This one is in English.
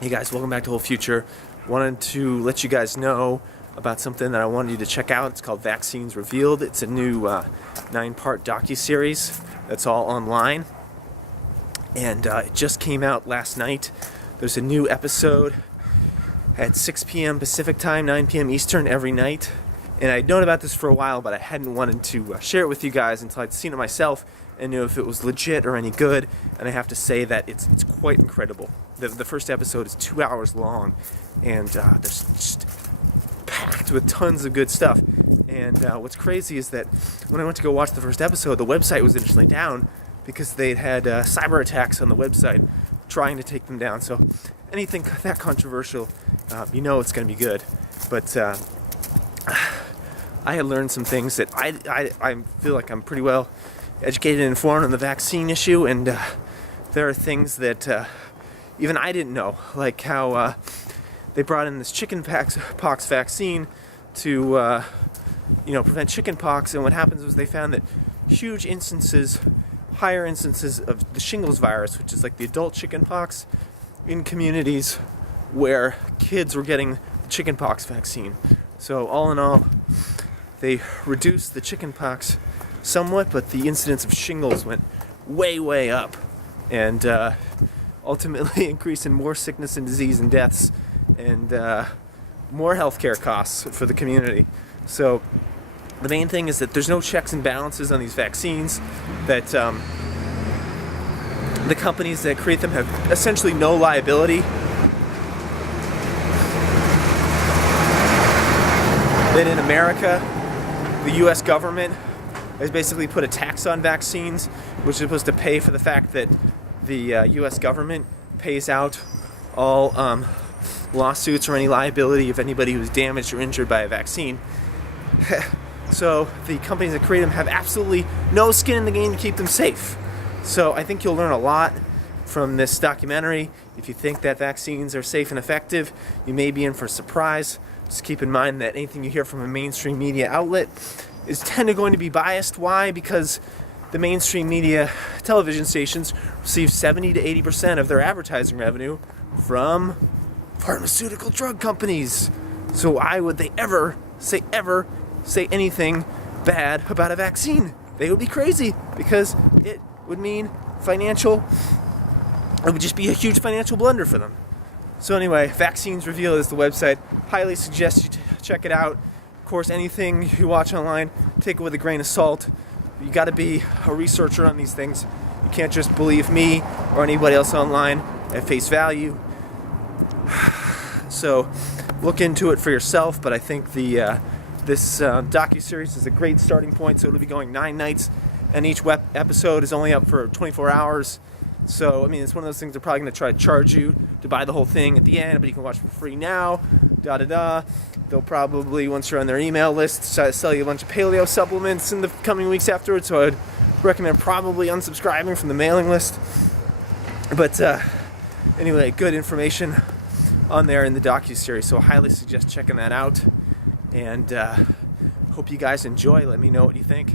Hey guys, welcome back to Whole Future. Wanted to let you guys know about something that I wanted you to check out. It's called Vaccines Revealed. It's a new 9-part docuseries that's all online. And it just came out last night. There's a new episode at 6 p.m. Pacific time, 9 p.m. Eastern every night. And I'd known about this for a while, but I hadn't wanted to share it with you guys until I'd seen it myself and knew if it was legit or any good. And I have to say that it's quite incredible. The first episode is 2 hours long, and there's just packed with tons of good stuff. And what's crazy is that when I went to go watch the first episode, the website was initially down because they'd had cyber attacks on the website trying to take them down. So anything that controversial, you know it's going to be good. But I had learned some things that I feel like I'm pretty well educated and informed on the vaccine issue, and there are things that even I didn't know, like how they brought in this chickenpox vaccine to prevent chickenpox, and what happens was they found that higher instances of the shingles virus, which is like the adult chickenpox, in communities where kids were getting the chickenpox vaccine. So all in all, they reduced the chickenpox somewhat, but the incidence of shingles went way up, and ultimately increasing more sickness and disease and deaths, and more healthcare costs for the community. So the main thing is that there's no checks and balances on these vaccines, that the companies that create them have essentially no liability. That in America, the U.S. government has basically put a tax on vaccines, which is supposed to pay for the fact that the U.S. government pays out all lawsuits or any liability of anybody who's damaged or injured by a vaccine. So the companies that create them have absolutely no skin in the game to keep them safe. So I think you'll learn a lot from this documentary. If you think that vaccines are safe and effective, you may be in for a surprise. Just keep in mind that anything you hear from a mainstream media outlet is tended going to be biased. Why? Because the mainstream media television stations receive 70 to 80% of their advertising revenue from pharmaceutical drug companies. So why would they ever say anything bad about a vaccine? They would be crazy, because it would mean it would just be a huge financial blunder for them. So anyway, Vaccines Revealed is the website. Highly suggest you check it out. Of course, anything you watch online, take it with a grain of salt. You got to be a researcher on these things. You can't just believe me or anybody else online at face value. So look into it for yourself. But I think this docuseries is a great starting point. So it'll be going 9 nights, and each episode is only up for 24 hours. So, I mean, it's one of those things they're probably going to try to charge you to buy the whole thing at the end, but you can watch it for free now, They'll probably, once you're on their email list, sell you a bunch of paleo supplements in the coming weeks afterwards, so I'd recommend probably unsubscribing from the mailing list. But anyway, good information on there in the docuseries, so I highly suggest checking that out, and hope you guys enjoy. Let me know what you think.